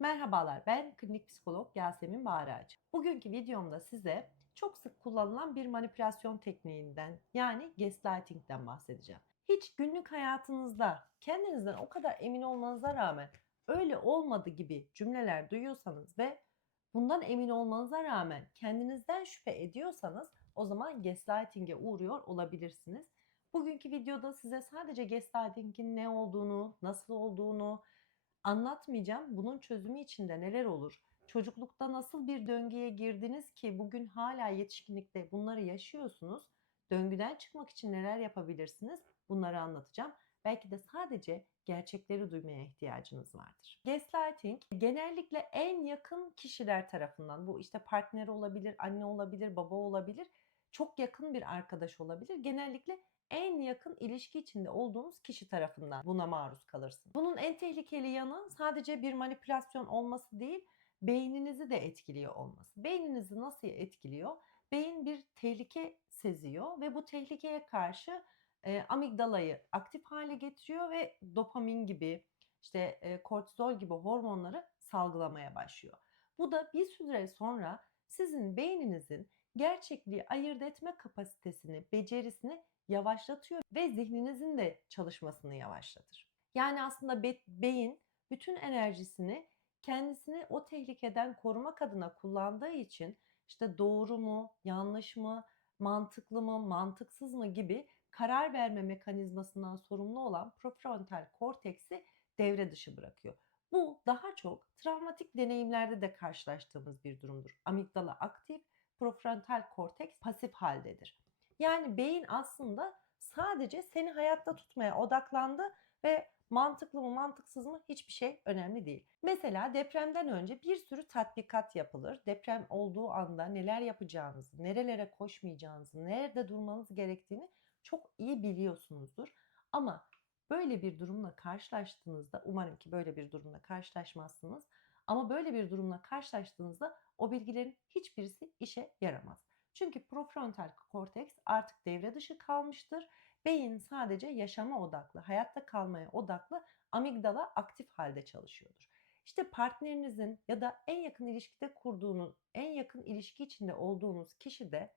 Merhabalar, ben klinik psikolog Yasemin Bağrıcı. Bugünkü videomda size çok sık kullanılan bir manipülasyon tekniğinden yani gaslighting'den bahsedeceğim. Hiç günlük hayatınızda kendinizden o kadar emin olmanıza rağmen öyle olmadı gibi cümleler duyuyorsanız ve bundan emin olmanıza rağmen kendinizden şüphe ediyorsanız o zaman gaslighting'e uğruyor olabilirsiniz. Bugünkü videoda size sadece gaslighting'in ne olduğunu, nasıl olduğunu, anlatmayacağım. Bunun çözümü için de neler olur? Çocuklukta nasıl bir döngüye girdiniz ki bugün hala yetişkinlikte bunları yaşıyorsunuz? Döngüden çıkmak için neler yapabilirsiniz? Bunları anlatacağım. Belki de sadece gerçekleri duymaya ihtiyacınız vardır. Gaslighting genellikle en yakın kişiler tarafından bu işte partner olabilir, anne olabilir, baba olabilir, çok yakın bir arkadaş olabilir. Genellikle en yakın ilişki içinde olduğunuz kişi tarafından buna maruz kalırsınız. Bunun en tehlikeli yanı sadece bir manipülasyon olması değil, beyninizi de etkiliyor olması. Beyninizi nasıl etkiliyor? Beyin bir tehlike seziyor ve bu tehlikeye karşı e, amigdalayı aktif hale getiriyor ve dopamin gibi işte e, kortizol gibi hormonları salgılamaya başlıyor. Bu da bir süre sonra sizin beyninizin gerçekliği ayırt etme kapasitesini, becerisini yavaşlatıyor ve zihninizin de çalışmasını yavaşlatır. Yani aslında be- beyin bütün enerjisini kendisini o tehlikeden korumak adına kullandığı için işte doğru mu, yanlış mı, mantıklı mı, mantıksız mı gibi karar verme mekanizmasından sorumlu olan prefrontal korteksi devre dışı bırakıyor. Bu daha çok travmatik deneyimlerde de karşılaştığımız bir durumdur. Amigdala aktif, prefrontal korteks pasif haldedir. Yani beyin aslında sadece seni hayatta tutmaya odaklandı ve mantıklı mı mantıksız mı hiçbir şey önemli değil. Mesela depremden önce bir sürü tatbikat yapılır. Deprem olduğu anda neler yapacağınızı, nerelere koşmayacağınızı, nerede durmanız gerektiğini çok iyi biliyorsunuzdur. Ama böyle bir durumla karşılaştığınızda umarım ki böyle bir durumla karşılaşmazsınız. Ama böyle bir durumla karşılaştığınızda o bilgilerin hiçbirisi işe yaramaz. Çünkü prefrontal korteks artık devre dışı kalmıştır. Beyin sadece yaşama odaklı, hayatta kalmaya odaklı amigdala aktif halde çalışıyordur. İşte partnerinizin ya da en yakın ilişkide kurduğunuz, en yakın ilişki içinde olduğunuz kişi de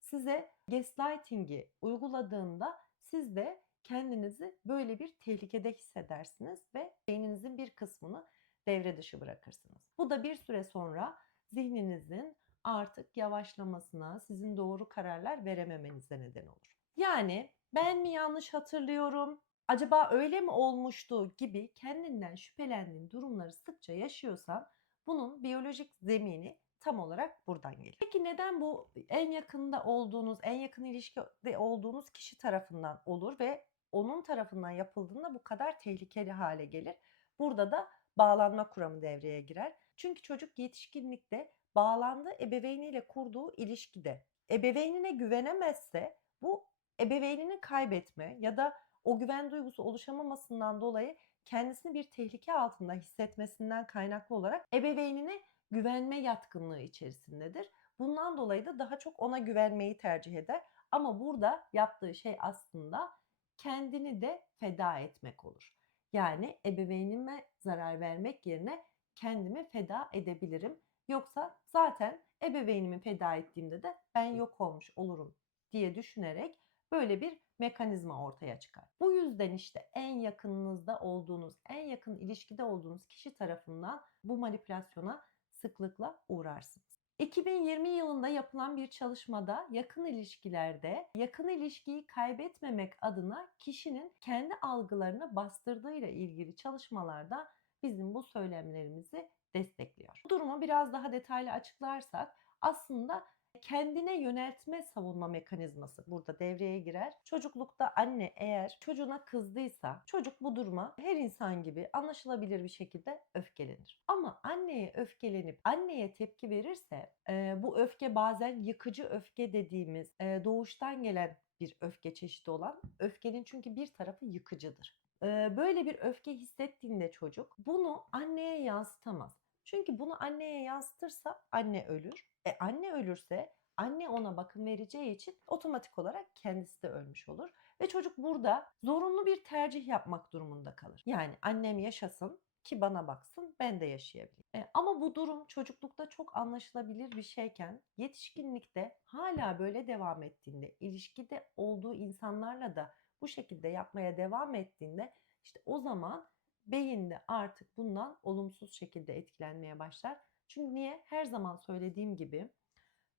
size gaslighting'i uyguladığında siz de kendinizi böyle bir tehlikede hissedersiniz ve beyninizin bir kısmını devre dışı bırakırsınız. Bu da bir süre sonra zihninizin artık yavaşlamasına, sizin doğru kararlar verememenize neden olur. Yani ben mi yanlış hatırlıyorum? Acaba öyle mi olmuştu gibi kendinden şüphelendiğin durumları sıkça yaşıyorsan bunun biyolojik zemini tam olarak buradan gelir. Peki neden bu en yakında olduğunuz, en yakın ilişkide olduğunuz kişi tarafından olur ve onun tarafından yapıldığında bu kadar tehlikeli hale gelir? Burada da bağlanma kuramı devreye girer. Çünkü çocuk yetişkinlikte bağlandığı ebeveyniyle kurduğu ilişkide ebeveynine güvenemezse bu ebeveynini kaybetme ya da o güven duygusu oluşamamasından dolayı kendisini bir tehlike altında hissetmesinden kaynaklı olarak ebeveynine güvenme yatkınlığı içerisindedir. Bundan dolayı da daha çok ona güvenmeyi tercih eder. Ama burada yaptığı şey aslında kendini de feda etmek olur. Yani ebeveynime zarar vermek yerine kendimi feda edebilirim. Yoksa zaten ebeveynimi feda ettiğimde de ben yok olmuş olurum diye düşünerek böyle bir mekanizma ortaya çıkar. Bu yüzden işte en yakınınızda olduğunuz, en yakın ilişkide olduğunuz kişi tarafından bu manipülasyona sıklıkla uğrarsınız. 2020 yılında yapılan bir çalışmada yakın ilişkilerde yakın ilişkiyi kaybetmemek adına kişinin kendi algılarını bastırdığıyla ilgili çalışmalarda bizim bu söylemlerimizi destekliyor. Bu durumu biraz daha detaylı açıklarsak aslında kendine yöneltme savunma mekanizması burada devreye girer. Çocuklukta anne eğer çocuğuna kızdıysa çocuk bu duruma her insan gibi anlaşılabilir bir şekilde öfkelenir. Ama anneye öfkelenip anneye tepki verirse e, bu öfke bazen yıkıcı öfke dediğimiz e, doğuştan gelen bir öfke çeşidi olan öfkenin çünkü bir tarafı yıkıcıdır. E, böyle bir öfke hissettiğinde çocuk bunu anneye yansıtamaz. Çünkü bunu anneye yansıtırsa anne ölür. E anne ölürse anne ona bakım vereceği için otomatik olarak kendisi de ölmüş olur. Ve çocuk burada zorunlu bir tercih yapmak durumunda kalır. Yani annem yaşasın, ki bana baksın ben de yaşayabileyim. E, ama bu durum çocuklukta çok anlaşılabilir bir şeyken yetişkinlikte hala böyle devam ettiğinde, ilişkide olduğu insanlarla da bu şekilde yapmaya devam ettiğinde işte o zaman beyinde artık bundan olumsuz şekilde etkilenmeye başlar. Çünkü niye? Her zaman söylediğim gibi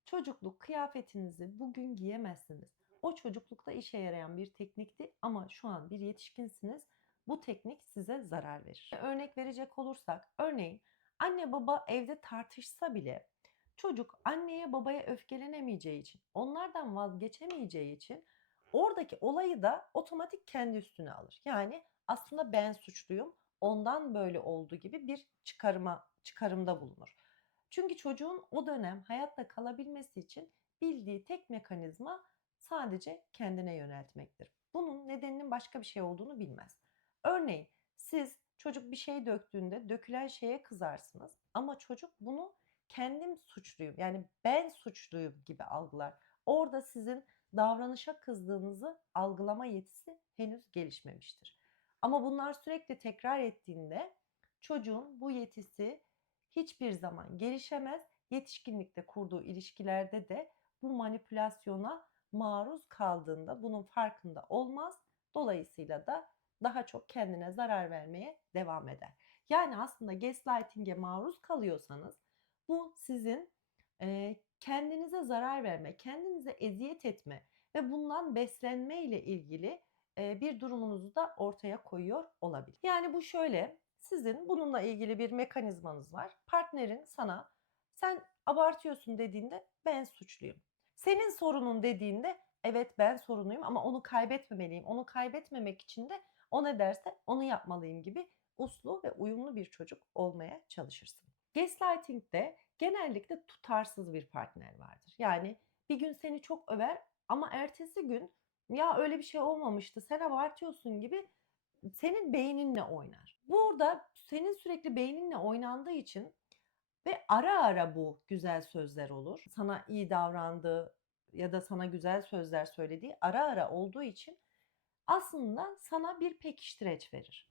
çocukluk kıyafetinizi bugün giyemezsiniz. O çocuklukta işe yarayan bir teknikti ama şu an bir yetişkinsiniz. Bu teknik size zarar verir. Örnek verecek olursak, örneğin anne baba evde tartışsa bile çocuk anneye babaya öfkelenemeyeceği için, onlardan vazgeçemeyeceği için oradaki olayı da otomatik kendi üstüne alır. Yani aslında ben suçluyum, ondan böyle oldu gibi bir çıkarıma çıkarımda bulunur. Çünkü çocuğun o dönem hayatta kalabilmesi için bildiği tek mekanizma sadece kendine yöneltmektir. Bunun nedeninin başka bir şey olduğunu bilmez. Örneğin siz çocuk bir şey döktüğünde dökülen şeye kızarsınız ama çocuk bunu kendim suçluyum yani ben suçluyum gibi algılar. Orada sizin davranışa kızdığınızı algılama yetisi henüz gelişmemiştir. Ama bunlar sürekli tekrar ettiğinde çocuğun bu yetisi hiçbir zaman gelişemez. Yetişkinlikte kurduğu ilişkilerde de bu manipülasyona maruz kaldığında bunun farkında olmaz. Dolayısıyla da daha çok kendine zarar vermeye devam eder. Yani aslında gaslighting'e maruz kalıyorsanız bu sizin e, kendinize zarar verme, kendinize eziyet etme ve bundan beslenme ile ilgili bir durumunuzu da ortaya koyuyor olabilir. Yani bu şöyle, sizin bununla ilgili bir mekanizmanız var. Partnerin sana sen abartıyorsun dediğinde ben suçluyum. Senin sorunun dediğinde evet ben sorunluyum ama onu kaybetmemeliyim. Onu kaybetmemek için de o ne derse onu yapmalıyım gibi uslu ve uyumlu bir çocuk olmaya çalışırsın. Gaslighting'de genellikle tutarsız bir partner vardır. Yani bir gün seni çok över ama ertesi gün ya öyle bir şey olmamıştı sen abartıyorsun gibi senin beyninle oynar. Burada senin sürekli beyninle oynandığı için ve ara ara bu güzel sözler olur. Sana iyi davrandığı ya da sana güzel sözler söylediği ara ara olduğu için aslında sana bir pekiştireç verir.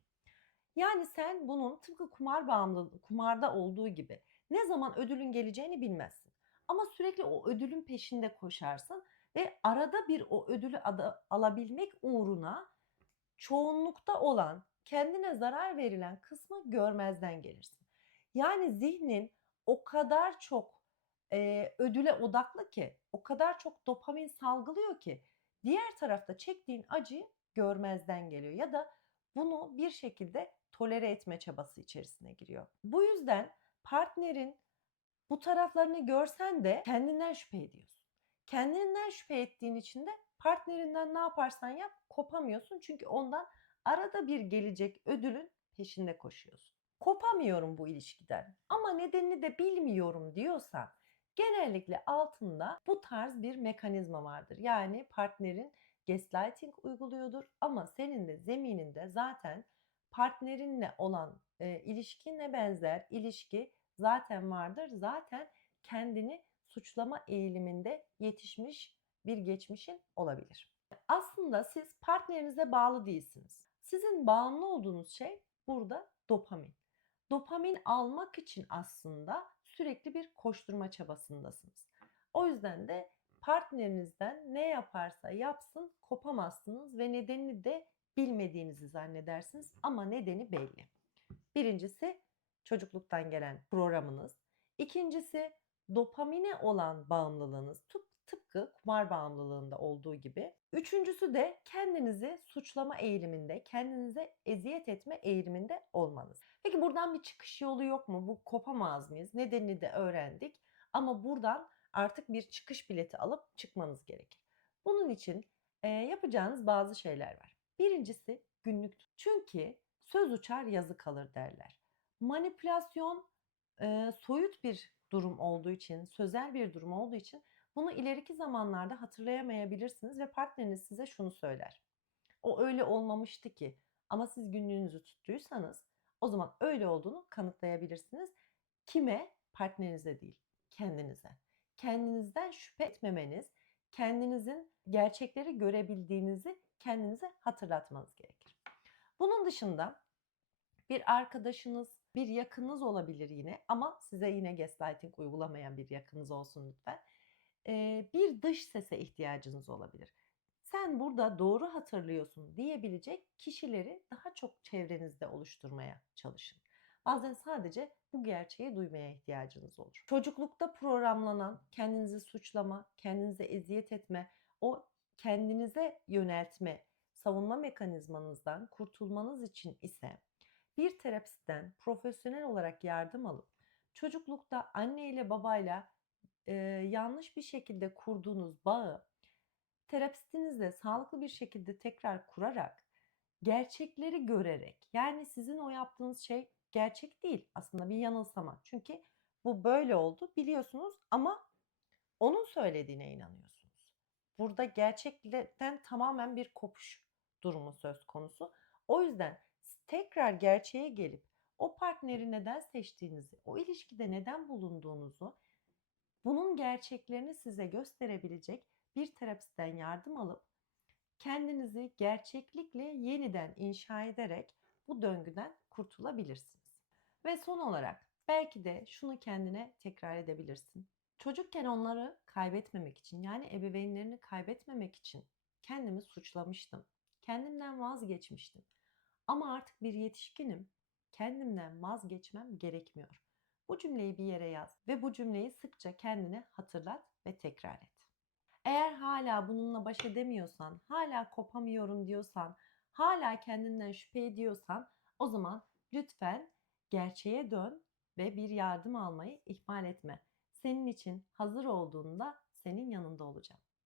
Yani sen bunun tıpkı kumar bağımlı kumarda olduğu gibi ne zaman ödülün geleceğini bilmezsin. Ama sürekli o ödülün peşinde koşarsın ve arada bir o ödülü alabilmek uğruna çoğunlukta olan kendine zarar verilen kısmı görmezden gelirsin. Yani zihnin o kadar çok e, ödüle odaklı ki, o kadar çok dopamin salgılıyor ki diğer tarafta çektiğin acıyı görmezden geliyor ya da bunu bir şekilde tolere etme çabası içerisine giriyor. Bu yüzden partnerin bu taraflarını görsen de kendinden şüphe ediyorsun. Kendinden şüphe ettiğin için de partnerinden ne yaparsan yap kopamıyorsun. Çünkü ondan arada bir gelecek ödülün peşinde koşuyorsun. Kopamıyorum bu ilişkiden ama nedenini de bilmiyorum diyorsan genellikle altında bu tarz bir mekanizma vardır. Yani partnerin gaslighting uyguluyordur ama senin de zemininde zaten partnerinle olan e, ilişkinle benzer ilişki zaten vardır. Zaten kendini suçlama eğiliminde yetişmiş bir geçmişin olabilir. Aslında siz partnerinize bağlı değilsiniz. Sizin bağımlı olduğunuz şey burada dopamin. Dopamin almak için aslında sürekli bir koşturma çabasındasınız. O yüzden de partnerinizden ne yaparsa yapsın kopamazsınız ve nedenini de bilmediğinizi zannedersiniz ama nedeni belli. Birincisi çocukluktan gelen programınız. İkincisi dopamine olan bağımlılığınız tıpkı kumar bağımlılığında olduğu gibi. Üçüncüsü de kendinizi suçlama eğiliminde, kendinize eziyet etme eğiliminde olmanız. Peki buradan bir çıkış yolu yok mu? Bu kopamaz mıyız? Nedenini de öğrendik. Ama buradan artık bir çıkış bileti alıp çıkmanız gerekir. Bunun için e, yapacağınız bazı şeyler var. Birincisi günlük. Çünkü söz uçar yazı kalır derler. Manipülasyon e, soyut bir durum olduğu için, sözel bir durum olduğu için bunu ileriki zamanlarda hatırlayamayabilirsiniz ve partneriniz size şunu söyler. O öyle olmamıştı ki ama siz günlüğünüzü tuttuysanız o zaman öyle olduğunu kanıtlayabilirsiniz. Kime? Partnerinize değil, kendinize. Kendinizden şüphe etmemeniz, kendinizin gerçekleri görebildiğinizi kendinize hatırlatmanız gerekir. Bunun dışında Bir arkadaşınız, bir yakınınız olabilir yine ama size yine gaslighting uygulamayan bir yakınınız olsun lütfen. Ee, bir dış sese ihtiyacınız olabilir. Sen burada doğru hatırlıyorsun diyebilecek kişileri daha çok çevrenizde oluşturmaya çalışın. Bazen sadece bu gerçeği duymaya ihtiyacınız olur. Çocuklukta programlanan kendinizi suçlama, kendinize eziyet etme, o kendinize yöneltme, savunma mekanizmanızdan kurtulmanız için ise bir terapistten profesyonel olarak yardım alıp çocuklukta anne ile babayla e, yanlış bir şekilde kurduğunuz bağı terapistinizle sağlıklı bir şekilde tekrar kurarak gerçekleri görerek yani sizin o yaptığınız şey gerçek değil aslında bir yanılsama. Çünkü bu böyle oldu biliyorsunuz ama onun söylediğine inanıyorsunuz. Burada gerçekten tamamen bir kopuş durumu söz konusu. O yüzden tekrar gerçeğe gelip o partneri neden seçtiğinizi, o ilişkide neden bulunduğunuzu, bunun gerçeklerini size gösterebilecek bir terapistten yardım alıp kendinizi gerçeklikle yeniden inşa ederek bu döngüden kurtulabilirsiniz. Ve son olarak belki de şunu kendine tekrar edebilirsin. Çocukken onları kaybetmemek için yani ebeveynlerini kaybetmemek için kendimi suçlamıştım. Kendimden vazgeçmiştim. Ama artık bir yetişkinim. Kendimden vazgeçmem gerekmiyor. Bu cümleyi bir yere yaz ve bu cümleyi sıkça kendine hatırlat ve tekrar et. Eğer hala bununla baş edemiyorsan, hala kopamıyorum diyorsan, hala kendinden şüphe ediyorsan o zaman lütfen gerçeğe dön ve bir yardım almayı ihmal etme. Senin için hazır olduğunda senin yanında olacağım.